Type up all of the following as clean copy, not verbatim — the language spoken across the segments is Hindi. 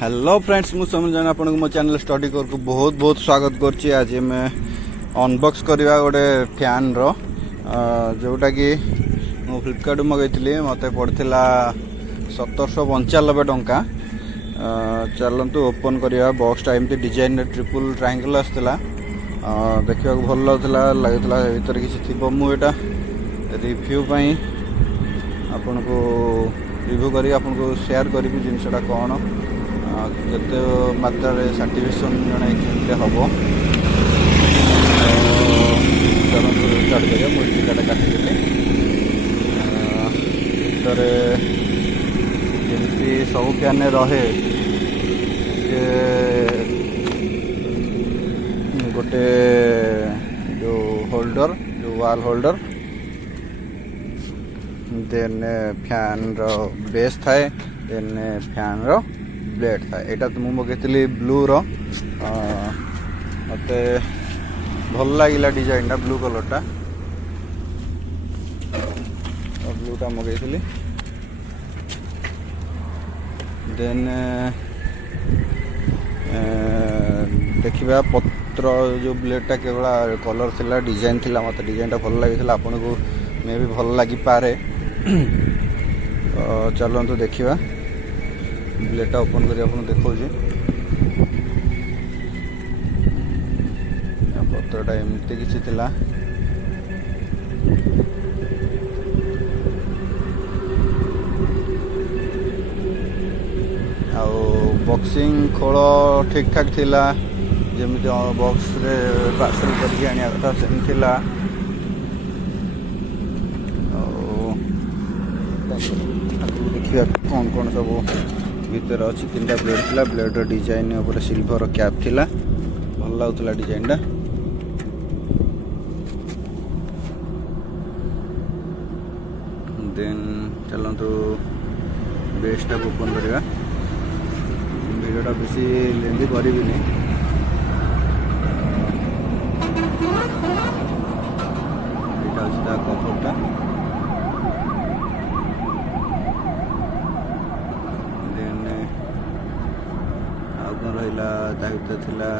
हेलो फ्रेंड्स मुझे समझ आपको मो चैनल स्टडी कर को बहुत बहुत स्वागत करछि। आज मैं अनबॉक्स करवा गोटे फैन रो जोटा कि मु फ्लिपकार्ट मगैली मत पड़ता 1795 टंका। चलतु ओपन करवा बॉक्सटा एमती डिजाइन ट्रिपल ट्रायंगल आसला देखा भल लगुला भर किसी थी मुझा रिव्यू आपन को रिव्यू करी आपन को शेयर करी जिनसा कौन केते मात्रा सर्टिफिकेशन जड़े केमती हम चलते स्टार्ट करिए। मुझे टीकाटा काटिदेली भर जमी सब फैन रहे गोटे जो होल्डर जो वाल होल्डर देन फैन रो बेस थाए देन फैन रो ब्लेड था। यहाँ तो मुझे मगेली ब्लू रो मत भल लगे डिजाइन ब्लू कलरटा ब्लूटा मगेली। देन देखा पत्र जो ब्लेडटा केवल कलर थिला डिजाइन थिला मत डिजाइनटा भल लगी आपन को मे भी भल लगी पारे। चलतु देखा ब्लेडटा ओपन कर देखा पत्रटा एमती किसी थिला बॉक्सिंग खोल ठीक ठाक थिला जमी बॉक्स रे पार्सल करके आने कथा सेम थिला। देखिए कौन कौन सब भीतर अच्छी तीन ब्लेड थिला ब्लेड डिजाइन ऊपर सिल्वर कैप थिला भल लगुला डिजाइनटा। देन चलतु बेसटा ओपन करवा वीडियोटा बेसी लेंदी करी कपड़टा देन आगे रहा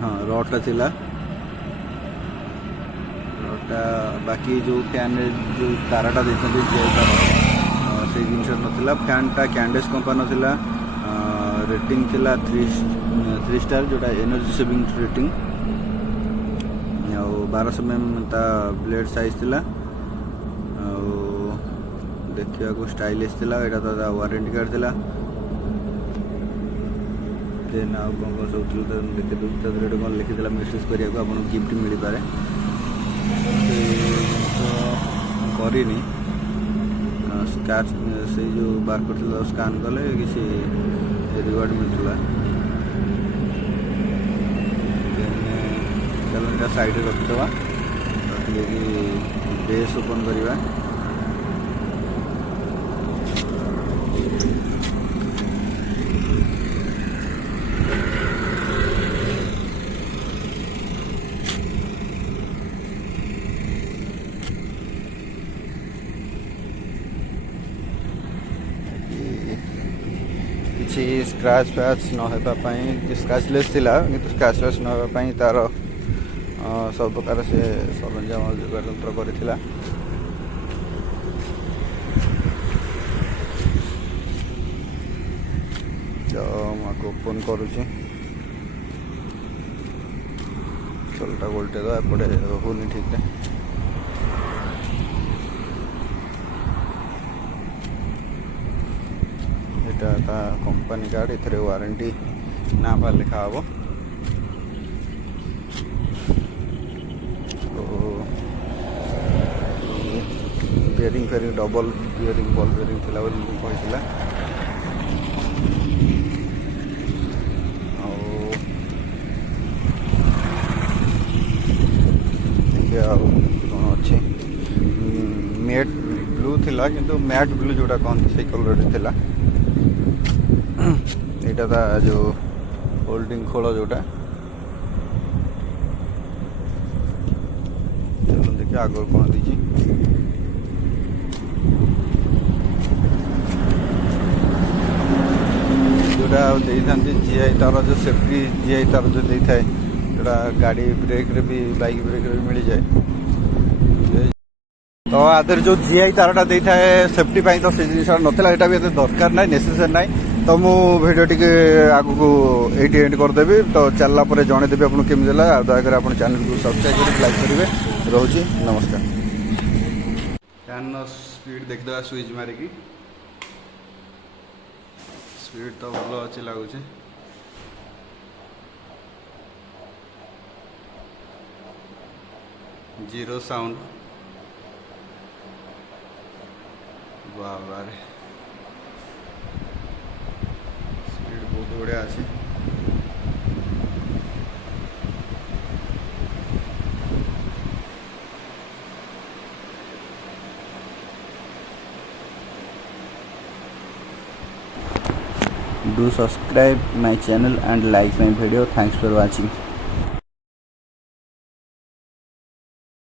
हाँ रडटा थिला रडटा बाकी जो फैन जो ताराटा देखते से जिनस नाला फैनटा कैंडेस कंपनी थिला रेटिंग थिला 3 स्टार जोटा एनर्जी सेविंग रेटिंग 1200 mm ता ब्लेड साइज थिला देखा को स्टाइलिश थिला। एटा तो वारंटी कार्ड थिला। देन आउ कौन कौन सब लिखी दूसरे कौन लिखी मेसेज करिया को आपन गिफ्ट मिल पारे करनी स्क्रैच से जो बारकोड थिला स्कैन कले किसी रिवार्ड मिलता। चलो साइड रखिदेवा रखिए बेस ओपन करवा। किसी स्क्रैच फैच नापी स्क्रैचलेस थिला किंतु स्क्रैचलेस नापी तार सब प्रकार से सरंजाम जोगाड़ कर ओपन करुच्ची चलटा गोल्टे तो एपटे होनी ठीक है। यहाँ कंपनी कार्ड इधर वारंटी ना पा लिखा हम बेरिंग फेरिंग डबल बेरिंग बल बेरिंग थिला कहला कौन अच्छी मैट ब्लू थिला किंतु मैट ब्लू जोटा कहते से कलर थिला। यहाँ था जो होल्डिंग खोल जोटा चलो देखिए आगे कौन दी जोड़ा जीआई तार जो सेफ्टी जीआई तार जो देता है जोड़ा गाड़ी ब्रेक रे भी बाइक ब्रेक रे भी मिल जाए तो आधर जो जीआई तारटा देता है सेफ्टी पाई तो से जिन नाला यहाँ भी दरकार ना नेसेसरी ना तो मु भिडियो टी आगू ये एंड करदेवी तो चलला जनईदेवी आपको केमी लगा दयाकर आप चैनल को सब्सक्राइब कर लाइक करेंगे रोचे नमस्कार फैन स्पीड देखदे स्विच मारिकी स्पीड तो भल अच्छे लगुच जीरो साउंड बाबा रे स्पीड बहुत बढ़िया अच्छे Do subscribe my channel and like my video. Thanks for watching.